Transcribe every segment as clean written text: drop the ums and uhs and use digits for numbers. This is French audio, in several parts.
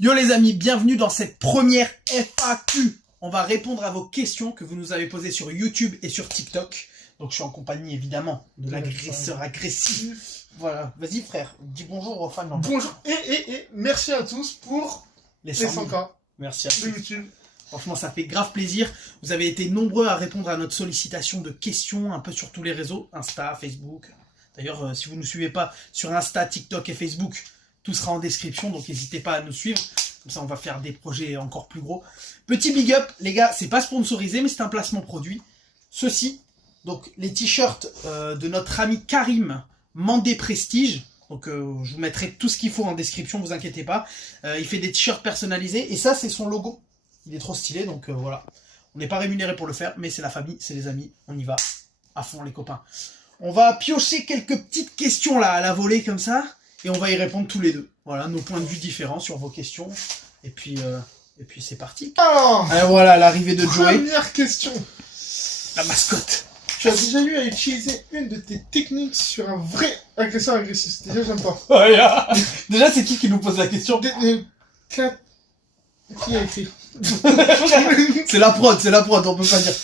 Yo les amis, bienvenue dans cette première FAQ. On va répondre à vos questions que vous nous avez posées sur YouTube et sur TikTok. Donc je suis en compagnie évidemment de l'agresseur agressif. Voilà, vas-y frère, dis bonjour aux fans. Bonjour et merci à tous pour les 100K. Merci à tous. De YouTube. Franchement, ça fait grave plaisir. Vous avez été nombreux à répondre à notre sollicitation de questions un peu sur tous les réseaux, Insta, Facebook. D'ailleurs, si vous ne nous suivez pas sur Insta, TikTok et Facebook, tout sera en description, donc n'hésitez pas à nous suivre. Comme ça, on va faire des projets encore plus gros. Petit big up, les gars, c'est pas sponsorisé, mais c'est un placement produit. Ceci, donc les t-shirts de notre ami Karim Mandé Prestige. Donc je vous mettrai tout ce qu'il faut en description, vous inquiétez pas. Il fait des t-shirts personnalisés, et ça, c'est son logo. Il est trop stylé, donc voilà. On n'est pas rémunéré pour le faire, mais c'est la famille, c'est les amis. On y va à fond, les copains. On va piocher quelques petites questions là à la volée comme ça, et on va y répondre tous les deux. Voilà, nos points de vue différents sur vos questions. Et puis c'est parti. Alors, voilà l'arrivée de Joey. première question. La mascotte. Tu as déjà eu à utiliser une de tes techniques sur un vrai agresseur agressif? Déjà, j'aime pas. Déjà, c'est qui nous pose la question? Qui a écrit? C'est la prod, on peut pas dire.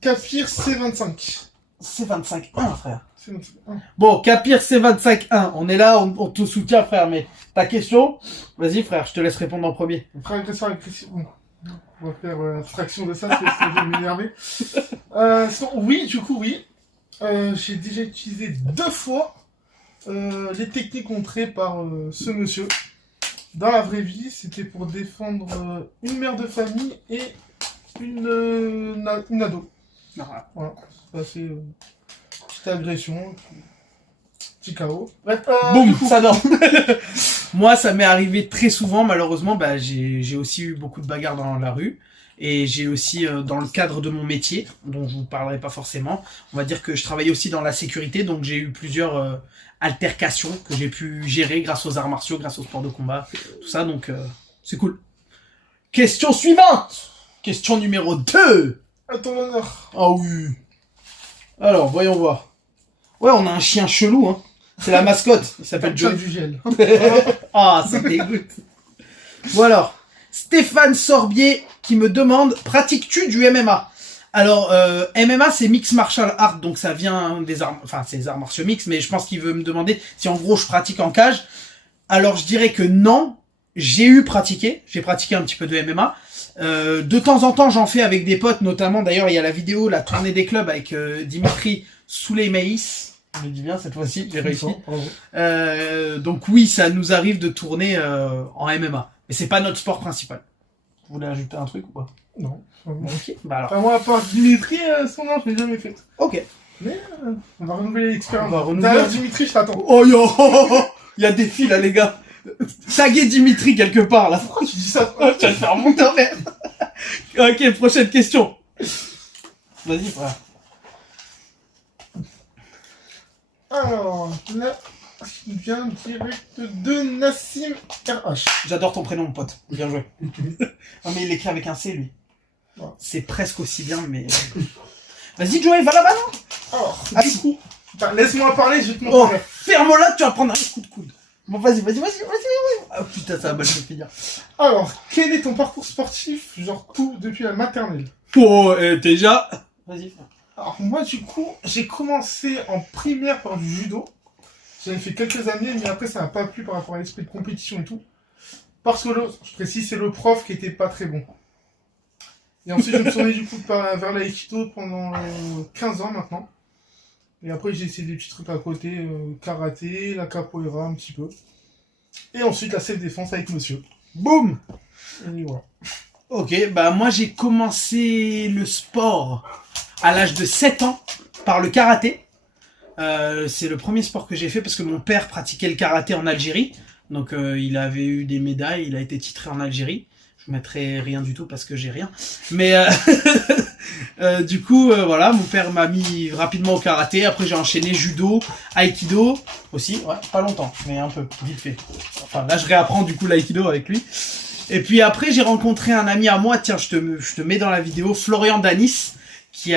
Capir C25. C25-1, frère. C25. Bon, Capir C25-1, on est là, on te soutient, frère, mais ta question, vas-y, frère, je te laisse répondre en premier. Frère agresseur agressif. Bon. On va faire abstraction de ça, parce que ça va m'énerver. Oui, du coup, oui. J'ai déjà utilisé 2 fois les techniques montrées par ce monsieur. Dans la vraie vie, c'était pour défendre une mère de famille et une ado. Voilà. Voilà, c'est petite agression, petit chaos. Boum, ça dort. Moi, ça m'est arrivé très souvent, malheureusement, j'ai aussi eu beaucoup de bagarres dans la rue. Et j'ai aussi, dans le cadre de mon métier, dont je vous parlerai pas forcément, on va dire que je travaillais aussi dans la sécurité, donc j'ai eu plusieurs altercations que j'ai pu gérer grâce aux arts martiaux, grâce au sport de combat, tout ça, donc c'est cool. Question suivante. Question numéro 2. À ton honneur. Ah oui. Alors, voyons voir. Ouais, on a un chien chelou, hein. C'est la mascotte, il s'appelle Joey. Du gel. Ah, ça dégoûte. Bon alors, Stéphane Sorbier qui me demande, pratiques-tu du MMA? Alors, MMA c'est Mixed Martial Art, donc ça vient des arts, enfin c'est des arts martiaux mix, mais je pense qu'il veut me demander si en gros je pratique en cage. Alors je dirais que non, j'ai pratiqué un petit peu de MMA. De temps en temps j'en fais avec des potes, notamment d'ailleurs il y a la vidéo, la tournée des clubs avec Dimitri Souleymaïs. Je le dis bien cette fois-ci, j'ai réussi. Donc oui, ça nous arrive de tourner en MMA. Mais c'est pas notre sport principal. Vous voulez ajouter un truc ou pas? Non. Ok, bah alors. Enfin, moi, à part Dimitri, son nom, je l'ai jamais fait. Ok. Mais on va renouveler l'expérience. On va renouveler. D'ailleurs, Dimitri, je t'attends. Oh yo. Il y a des fils là les gars. Taguez Dimitri quelque part là. Pourquoi tu dis ça? Tu vas te faire monter en l'air. Ok, prochaine question. Vas-y frère. Alors, là, il vient direct de Nassim RH. J'adore ton prénom mon pote. Bien joué. Non mais il écrit avec un C lui. Ouais. C'est presque aussi bien mais... Vas-y Joey, va là-bas non? Alors, Ah, du coup, laisse-moi parler, je vais te Oh, montrer. ferme-la, tu vas prendre un coup de coude. Bon, vas-y. Ah putain, ça va mal se finir. Alors, quel est ton parcours sportif, genre tout depuis la maternelle? Oh, déjà. Vas-y. Alors, moi, du coup, j'ai commencé en primaire par du judo. J'avais fait quelques années, mais après, ça m'a pas plu par rapport à l'esprit de compétition et tout. Parce que je précise, c'est le prof qui était pas très bon. Et ensuite, je me suis tourné du coup vers l'aïkido pendant 15 ans maintenant. Et après, j'ai essayé des petits trucs à côté, karaté, la capoeira un petit peu. Et ensuite, la self-défense avec monsieur. Boum. Et voilà. Ok, bah moi j'ai commencé le sport à l'âge de 7 ans par le karaté. C'est le premier sport que j'ai fait parce que mon père pratiquait le karaté en Algérie. Donc il avait eu des médailles, il a été titré en Algérie. Je mettrai rien du tout parce que j'ai rien. Mais du coup, voilà, mon père m'a mis rapidement au karaté. Après, j'ai enchaîné judo, aikido aussi. Ouais, pas longtemps, mais un peu, vite fait. Enfin, là, je réapprends du coup l'aïkido avec lui. Et puis après, j'ai rencontré un ami à moi. Tiens, je te mets dans la vidéo, Florian Danis, qui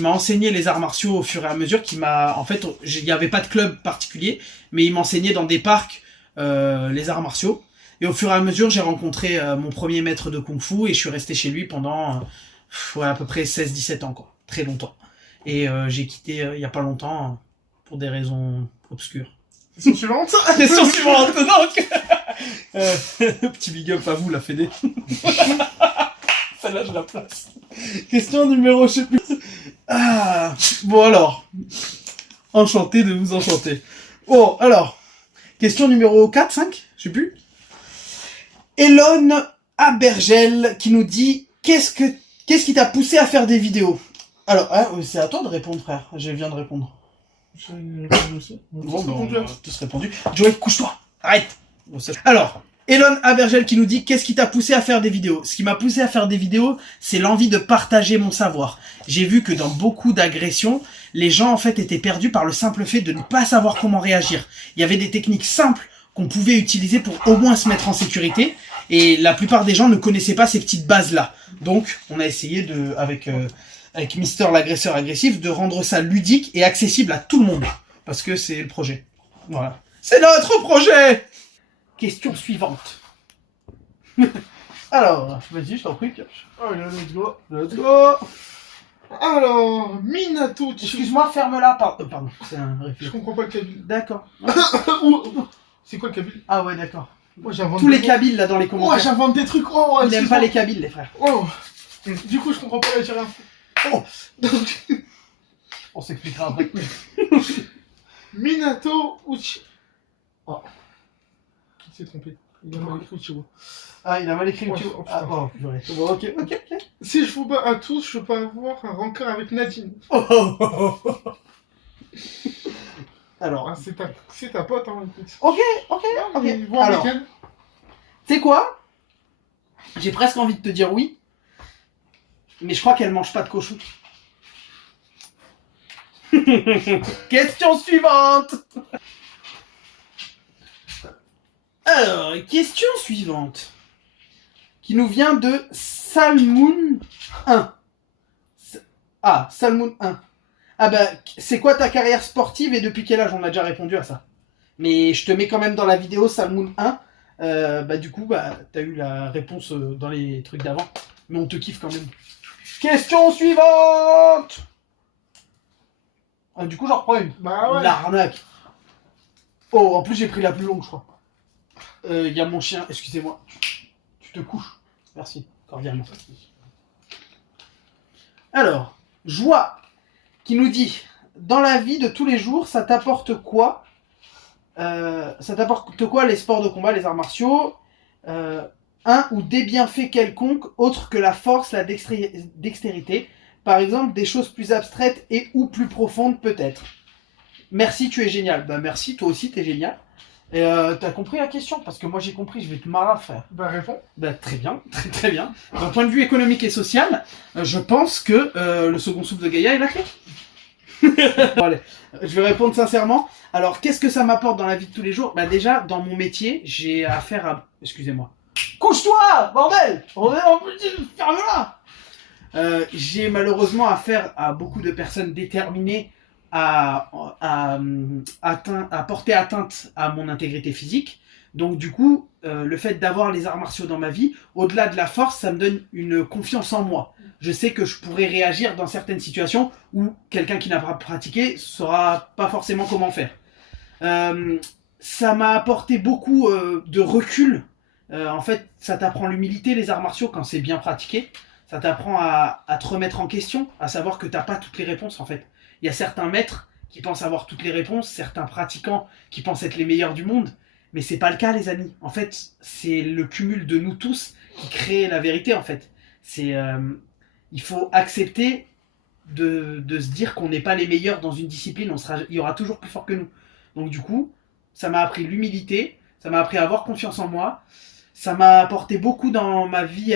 m'a enseigné les arts martiaux au fur et à mesure. En fait, il n'y avait pas de club particulier, mais il m'enseignait dans des parcs les arts martiaux. Et au fur et à mesure, j'ai rencontré mon premier maître de kung-fu et je suis resté chez lui pendant ouais, à peu près 16-17 ans, quoi. Très longtemps. Et j'ai quitté il n'y a pas longtemps pour des raisons obscures. Question suivante. Question suivante, donc petit big up à vous, la Fédé. Celle-là, je la place. Question numéro, je sais plus. Ah, bon alors. Enchanté de vous enchanter. Bon, alors. Question numéro 4, 5, je sais plus. Elon Abergel qui nous dit qu'est-ce qui t'a poussé à faire des vidéos? Alors, hein, c'est à toi de répondre, frère. Je viens de répondre. Bon, on a tous répondu. Joey, couche-toi. Arrête. Alors, Elon Abergel qui nous dit qu'est-ce qui t'a poussé à faire des vidéos? Ce qui m'a poussé à faire des vidéos, c'est l'envie de partager mon savoir. J'ai vu que dans beaucoup d'agressions, les gens en fait étaient perdus par le simple fait de ne pas savoir comment réagir. Il y avait des techniques simples qu'on pouvait utiliser pour au moins se mettre en sécurité. Et la plupart des gens ne connaissaient pas ces petites bases-là. Donc, on a essayé de, avec Mister l'agresseur agressif, de rendre ça ludique et accessible à tout le monde. Parce que c'est le projet. Voilà. C'est notre projet! Question suivante. Alors, vas-y, je t'en prie. Allez, let's go. Let's go! Alors, Minato. Excuse-moi, ferme-la. Pardon, c'est un Je réflexe. comprends pas le Kabyle. D'accord. C'est quoi le Kabyle? Ah ouais, d'accord. Moi, j'invente Tous les des- Kabyles là dans les Oh, commentaires. j'invente des trucs. Oh, Ils n'aiment excuse-moi. pas les Kabyles, les frères. Oh. Du coup, je comprends pas la tirée. Oh. Donc, On s'expliquera après. Minato Uchi. Oh. Qui s'est trompé? Il a mal écrit Uchiwa. Ah, il a mal écrit Ouais, Uchiwa. oh, Ah, putain. bon, purée. Bon, ok. Si je vous bats à tous, je peux avoir un rancœur avec Nadine. Alors, Ah, c'est ta pote, hein, écoute. ok. Mais voir Alors, avec elle. tu sais quoi? J'ai presque envie de te dire oui, mais je crois qu'elle mange pas de cochon. Question suivante. Alors, question suivante. Qui nous vient de Salmoun 1. Ah, Salmoun 1. Ah bah, c'est quoi ta carrière sportive et depuis quel âge? On a déjà répondu à ça. Mais je te mets quand même dans la vidéo Salmoun 1. Bah du coup, bah, t'as eu la réponse dans les trucs d'avant. Mais on te kiffe quand même. Question suivante. Ah, du coup, j'en reprends une. Bah ouais. L'arnaque. Oh, en plus, j'ai pris la plus longue, je crois. Il y a mon chien, excusez-moi. Tu te couches. Merci, cordialement. Alors, Joie qui nous dit dans la vie de tous les jours, ça t'apporte quoi? Ça t'apporte quoi les sports de combat, les arts martiaux? Un ou des bienfaits quelconques autres que la force, la dextérité. Par exemple, des choses plus abstraites et ou plus profondes peut-être. Merci, tu es génial. Bah merci, toi aussi t'es génial. Et t'as compris la question? Parce que moi j'ai compris, je vais te marrer, frère. Bah réponds. Bah très bien, très bien. D'un point de vue économique et social, je pense que le second souffle de Gaïa est la clé. Bon, allez, je vais répondre sincèrement. Alors, qu'est-ce que ça m'apporte dans la vie de tous les jours? Bah déjà, dans mon métier, j'ai affaire à... Excusez-moi. Couche-toi, bordel! Ferme-la! J'ai malheureusement affaire à beaucoup de personnes déterminées à porter atteinte à mon intégrité physique. Donc du coup, le fait d'avoir les arts martiaux dans ma vie, au-delà de la force, ça me donne une confiance en moi. Je sais que je pourrais réagir dans certaines situations où quelqu'un qui n'a pas pratiqué saura pas forcément comment faire. Ça m'a apporté beaucoup de recul. En fait, ça t'apprend l'humilité, les arts martiaux, quand c'est bien pratiqué. Ça t'apprend à te remettre en question, à savoir que t'as pas toutes les réponses en fait. Il y a certains maîtres qui pensent avoir toutes les réponses, certains pratiquants qui pensent être les meilleurs du monde, mais c'est pas le cas les amis. En fait, c'est le cumul de nous tous qui crée la vérité en fait. Il faut accepter de se dire qu'on n'est pas les meilleurs dans une discipline, il y aura toujours plus fort que nous. Donc du coup, ça m'a appris l'humilité, ça m'a appris à avoir confiance en moi. Ça m'a apporté beaucoup dans ma vie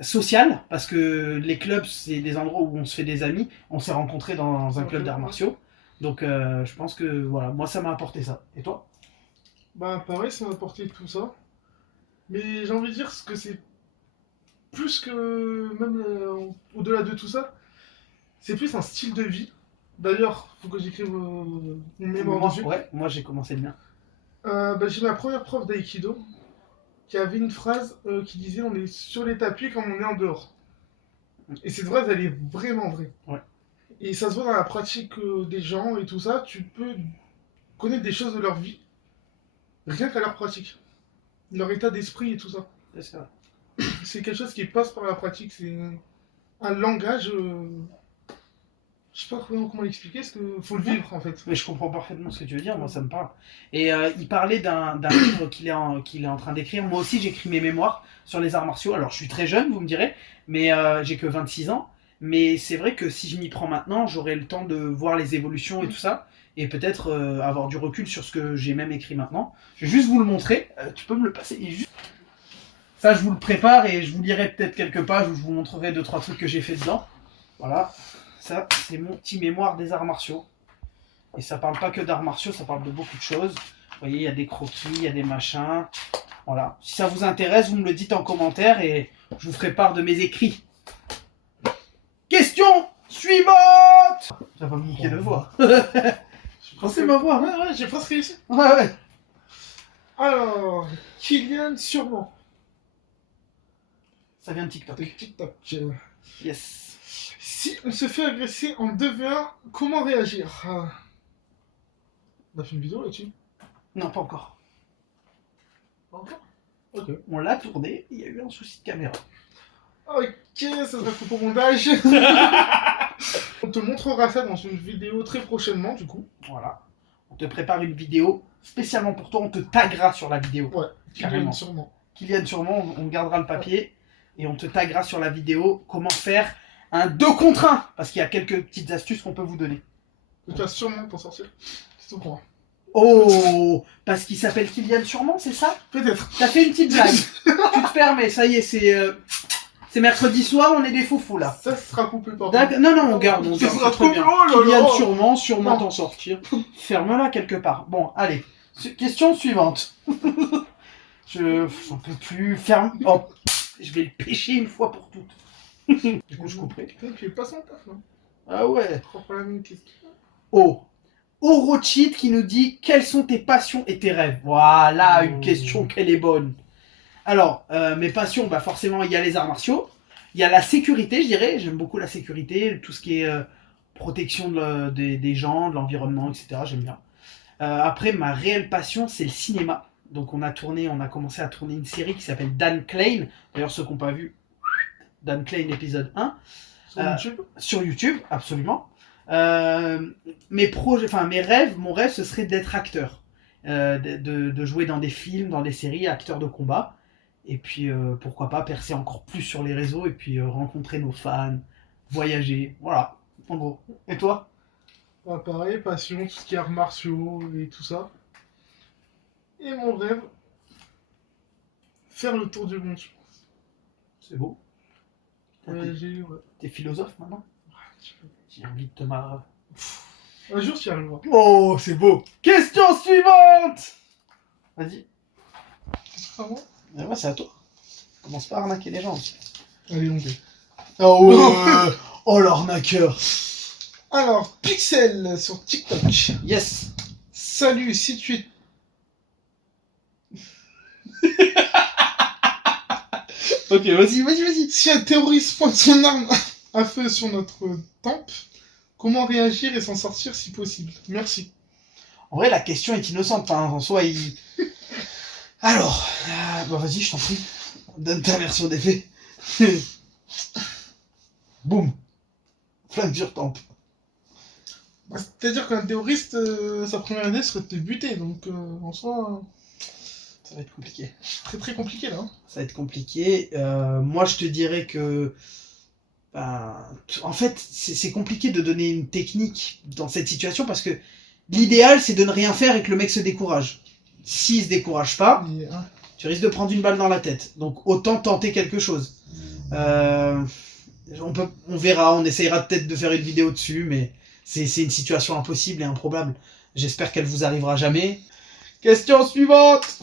sociale, parce que les clubs, c'est des endroits où on se fait des amis. On s'est rencontrés dans un club d'arts martiaux. Donc je pense que voilà, moi ça m'a apporté ça. Et toi? Bah pareil, ça m'a apporté tout ça. Mais j'ai envie de dire que c'est plus que même au-delà de tout ça, c'est plus un style de vie. D'ailleurs, faut que j'écrive une mémoire dessus. Ouais, moi j'ai commencé le mien. Bah, j'ai ma première prof d'aïkido qui avait une phrase qui disait on est sur les tapis comme on est en dehors. Et cette phrase, elle est vraiment vraie. Ouais. Et ça se voit dans la pratique des gens et tout ça. Tu peux connaître des choses de leur vie rien qu'à leur pratique. Leur état d'esprit et tout ça. C'est ça. C'est quelque chose qui passe par la pratique. C'est un langage. Je sais pas comment l'expliquer, parce qu'il faut le vivre en fait. Mais je comprends parfaitement ce que tu veux dire, moi ça me parle. Et il parlait d'un livre qu'il est en train d'écrire. Moi aussi j'écris mes mémoires sur les arts martiaux. Alors je suis très jeune, vous me direz, mais j'ai que 26 ans. Mais c'est vrai que si je m'y prends maintenant, j'aurai le temps de voir les évolutions et tout ça. Et peut-être avoir du recul sur ce que j'ai même écrit maintenant. Je vais juste vous le montrer. Tu peux me le passer juste... Ça, je vous le prépare et je vous lirai peut-être quelques pages où je vous montrerai 2-3 trucs que j'ai fait dedans. Voilà. Ça, c'est mon petit mémoire des arts martiaux. Et ça parle pas que d'arts martiaux, ça parle de beaucoup de choses. Vous voyez, il y a des croquis, il y a des machins. Voilà. Si ça vous intéresse, vous me le dites en commentaire et je vous ferai part de mes écrits. Question suivante. Ça va me niquer de voix. C'est ma voix. Ouais, j'ai presque réussi. Ouais. Alors, Kylian sûrement. Ça vient de TikTok. De TikTok. Yes. Si on se fait agresser en 2v1, comment réagir On a fait une vidéo là-dessus? Non, pas encore. Pas encore? Ok. On l'a tourné, il y a eu un souci de caméra. Ok, ça sera coupé au montage. On te montrera ça dans une vidéo très prochainement, du coup. Voilà. On te prépare une vidéo spécialement pour toi, on te taguera sur la vidéo. Ouais, carrément. Sûrement. Kylian sûrement, on gardera le papier et on te taguera sur la vidéo comment faire un 2 contre 1. Parce qu'il y a quelques petites astuces qu'on peut vous donner. Tu vas sûrement t'en sortir. C'est tout pour moi. Oh, parce qu'il s'appelle Kylian sûrement, c'est ça? Peut-être. T'as fait une petite blague. Tu te permets, ça y est, c'est mercredi soir, on est des foufous là. Ça sera coupé par D'accord. Non, on garde. Ça sera très trop bien. long, là, Kylian là. sûrement Non. t'en sortir. Ferme-la quelque part. Bon, allez. Question suivante. J'en peux plus. Ferme. Oh, je vais le pêcher une fois pour toutes. Du coup, je couperai. Putain, tu es pas sans taf, non? Ah ouais. Propre la même question. Oh. Orochit qui nous dit quelles sont tes passions et tes rêves. Voilà une question qu'elle est bonne. Alors, mes passions, bah forcément, il y a les arts martiaux. Il y a la sécurité, je dirais. J'aime beaucoup la sécurité, tout ce qui est protection des gens, de l'environnement, etc. J'aime bien. Après, ma réelle passion, c'est le cinéma. Donc, on a commencé à tourner une série qui s'appelle Dan Klein. D'ailleurs, ceux qui n'ont pas vu, Dan Klein épisode 1. Sur YouTube? Sur YouTube, absolument. Mes rêves, mon rêve, ce serait d'être acteur. De jouer dans des films, dans des séries, acteur de combat. Et puis, pourquoi pas percer encore plus sur les réseaux et puis rencontrer nos fans, voyager. Voilà, en gros. Et toi? Bah, pareil, passion, tout ce qui est arts martiaux et tout ça. Et mon rêve, faire le tour du monde, je pense. C'est beau. Ouais. T'es philosophe maintenant? J'ai envie de te marrer. Un jour, tu y arriveras. Oh, c'est beau. Question suivante. Vas-y. Ah bon? Ouais, c'est à toi. Commence pas à arnaquer les gens. Allez, on fait. Oh ouais. Oh l'arnaqueur. Alors, Pixel sur TikTok. Yes. Salut, si tu es... Ok, vas-y. Si un terroriste pointe son arme à feu sur notre tempe, comment réagir et s'en sortir si possible? Merci. En vrai, la question est innocente. Enfin, en soi, il... Alors, bah vas-y, je t'en prie. Donne ta version des faits. Boum. Flingue sur tempe. Bah, c'est-à-dire qu'un terroriste, sa première idée serait de te buter, donc en soi, Ça va être compliqué. très très compliqué là. Hein. Ça va être compliqué. Moi, je te dirais que... en fait, c'est compliqué de donner une technique dans cette situation parce que l'idéal, c'est de ne rien faire et que le mec se décourage. S'il se décourage pas, Mais, hein, tu risques de prendre une balle dans la tête. Donc, autant tenter quelque chose. On verra, on essayera peut-être de faire une vidéo dessus, mais c'est une situation impossible et improbable. J'espère qu'elle vous arrivera jamais. Question suivante.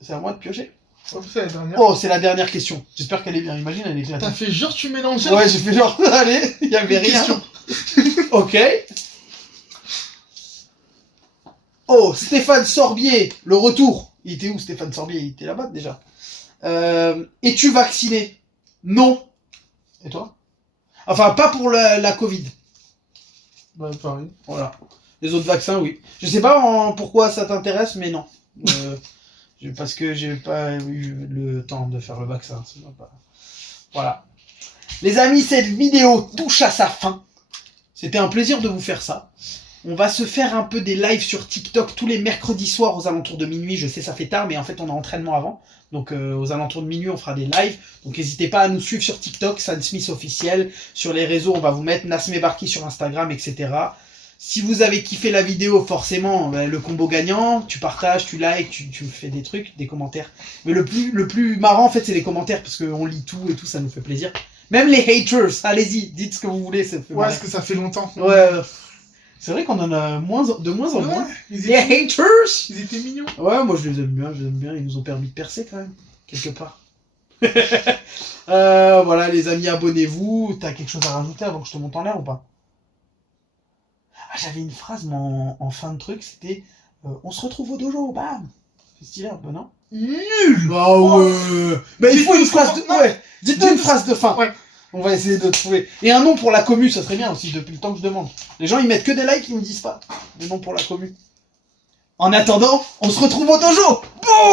C'est à moi de piocher. c'est la dernière. Oh, c'est la dernière question. J'espère qu'elle est bien. Imagine, elle est éclatée. T'as fait genre tu mélangeais. Ouais, j'ai fait genre, allez, il y avait rien. Question. Ok. Oh, Stéphane Sorbier, le retour. Il était où, Stéphane Sorbier? Il était là-bas, déjà. Es-tu vacciné? Non. Et toi? Enfin, pas pour la Covid. Bah, pareil. Voilà. Les autres vaccins, oui. Je sais pas pourquoi ça t'intéresse, mais non. Parce que j'ai pas eu le temps de faire le vaccin. Pas... Voilà. Les amis, cette vidéo touche à sa fin. C'était un plaisir de vous faire ça. On va se faire un peu des lives sur TikTok tous les mercredis soirs aux alentours de minuit. Je sais, ça fait tard, mais en fait, on a entraînement avant. Donc, aux alentours de minuit, on fera des lives. Donc, n'hésitez pas à nous suivre sur TikTok, Sam Smith officiel. Sur les réseaux, on va vous mettre Nasmé Barki sur Instagram, etc. Si vous avez kiffé la vidéo, forcément, le combo gagnant, tu partages, tu likes, tu fais des trucs, des commentaires. Mais le plus marrant, en fait, c'est les commentaires, parce qu'on lit tout et tout, ça nous fait plaisir. Même les haters, allez-y, dites ce que vous voulez. Ça fait Ouais, parce que ça fait longtemps. Ouais, c'est vrai qu'on en a de moins en moins. Les haters! Ils étaient mignons. Ouais, moi je les aime bien, ils nous ont permis de percer quand même, quelque part. Voilà, les amis, abonnez-vous. T'as quelque chose à rajouter avant que je te monte en l'air ou pas? Ah, j'avais une phrase mais en fin de truc, c'était on se retrouve au dojo, bam! C'est stylé un peu, non? Nul! Ah ouais! Bah, il faut une phrase de. Ouais! Dites-nous une phrase de fin! Ouais. On va essayer de trouver. Et un nom pour la commu, ça serait bien aussi, depuis le temps que je demande. Les gens, ils mettent que des likes, ils me disent pas. Des noms pour la commu. En attendant, on se retrouve au dojo! Boum!